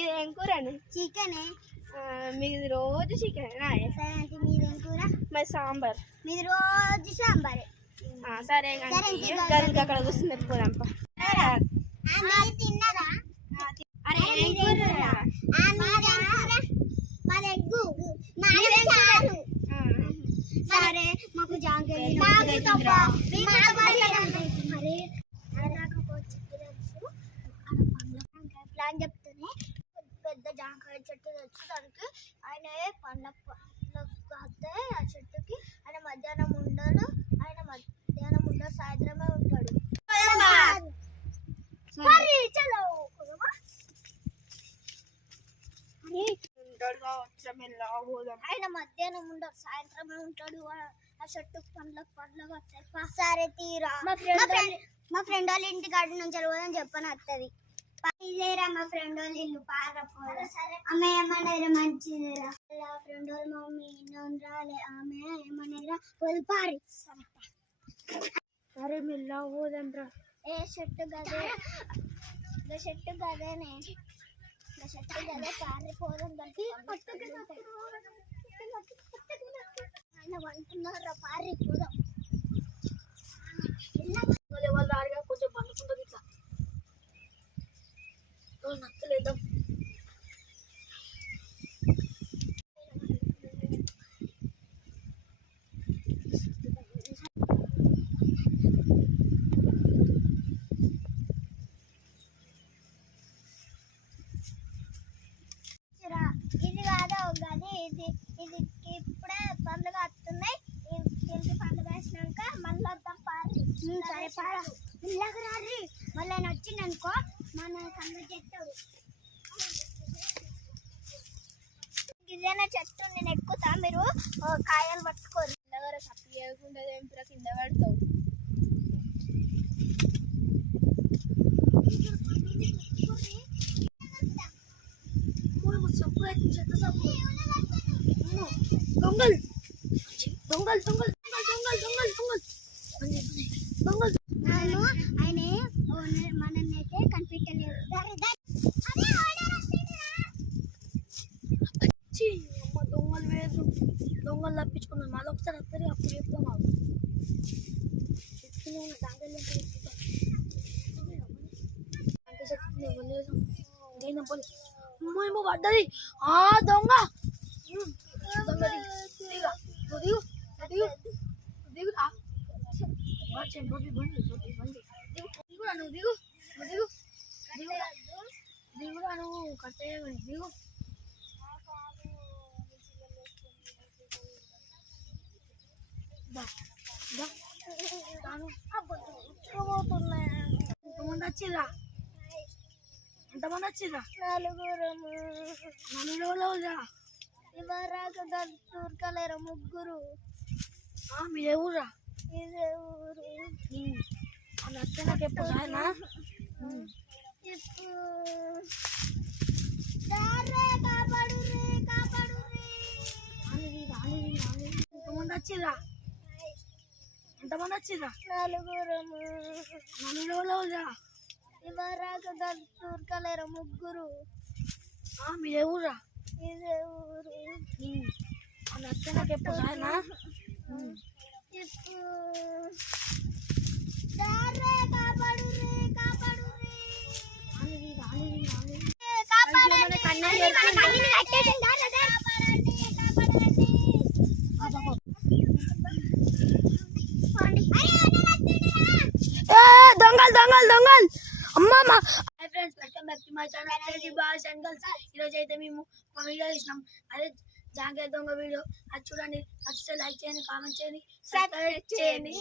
మీది ఏం కూరని? చికెనే. మీది రోజు చికెనేనా? సరే అంటే మీదేం కూర? మరి సాంబార్. మీది రోజు సాంబారే. సరే గరికి అక్కడ కూర్చున్నారు పోదాంపా. తిన్నారా? అరే ఏం కూర? మాది ఎగ్గు. సరే మాకు జాంకాయ ప్లాన్ చెప్తేనే పెద్ద జాంకాయ చెట్టు తెచ్చి దానికి ఆయన పండ్ల కాస్తే ఆ చెట్టుకి ఆయన మధ్యాహ్నం ఉండడు. సాయంత్రమే ఉంటాడు. ఆయన మధ్యాహ్నం ఉండడు, సాయంత్రమే ఉంటాడు. ఆ చెట్టు పండ్లకు వస్తాయి. సరే తీరా మా ఫ్రెండ్ వాళ్ళ ఇంటి కాడి నుంచి పోదని చెప్పని వస్తుంది. ఇదేరా మా ఫ్రెండ్ వాళ్ళ ఇల్లు పారపోదు. ఆమె ఏమన్నా మంచిదేరా. ఫ్రెండ్ వాళ్ళ మమ్మీ రాలే. ఆమె ఏమన్నా పోదు పారి. అరే మెల్ల పోదంట్రా. ఏ చెట్టు గదే చెట్టు గదేనే చెట్టు గదే పారిపోదాం. ఆయన అంటున్నారా పారిపోదాం. వాళ్ళు ఆడిగా కొంచెం పండుకుంటుంది ఇట్లా నచ్చలేదాం. ఇది కాదు గది. ఇది ఇప్పుడే పండుగ వస్తున్నాయి. ఇంటి పండుగ వేసినాక మళ్ళీ వద్దాం పారి. సరే పారా ఇలాగ రారి. మళ్ళీ ఆయన వచ్చిందనుకో మన సంగతి చెప్తాడు. ఇదేనా చెట్టు, నేను ఎక్కుతా, మీరు కాయలు పట్టుకోరు. సప్పు చేయకుండా ఎంపురా కింద పడతావు. దొంగలు ఆయన మనన్నైతే కనిపించలేదు. దొంగలు వేరు, దొంగలు తప్పించుకున్నాను. మళ్ళీ ఒకసారి వస్తారు అప్పుడు చెప్తాం. ఏమో పడ్డది ఆ దొంగ. దిగురా నువ్వు కట్టేయమని దిగు. ఎంతమంది వచ్చిర్రా? నలుగురు. ఇవరాకు దూరకలేరు ముగ్గురు. మీదే ఊరా? ఇదే ఊరు. నచ్చే నాకు ఎప్పుడు సాయనా ఎంతమంది వచ్చిర్రా? నలుగురు. ఇవరాకు దూరకలేరు ముగ్గురు. మీదే ఊరా? ఇదే ఊరు. నచ్చే నాకు ఎప్పుడు సాయనా దొంగలు అమ్మమ్మ. Friends welcome back to my channel boys and girls. ఈరోజు అయితే మేము ఒక వీడియో తీసినాం. అదే జాంకాయ దొంగ వీడియో. అది చూడండి. నచ్చితే లైక్ చేయండి, కామెంట్ చేయండి, సబ్స్క్రైబ్ చేయండి.